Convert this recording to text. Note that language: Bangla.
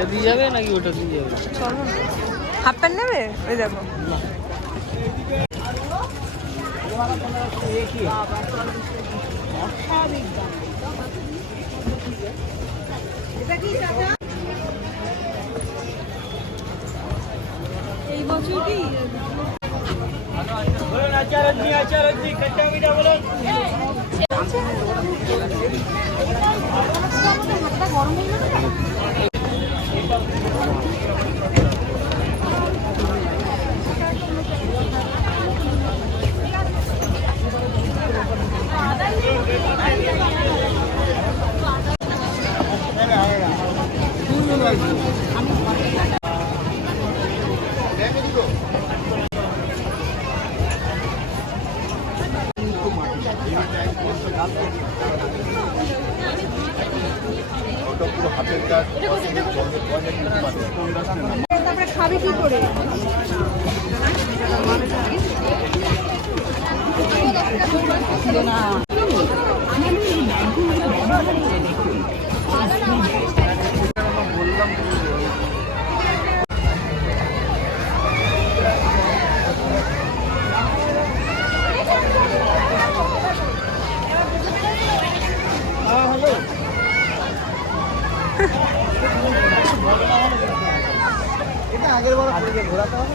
ওটা দিয়ে যাবে চলো হাফ প্যান্ট নেবে? ওই দেখো। এই বছর কি? খট্টা মিঠা বলুন তারপরে খাবে কি করে না এটা আগের বার ঘোরাতে হবে?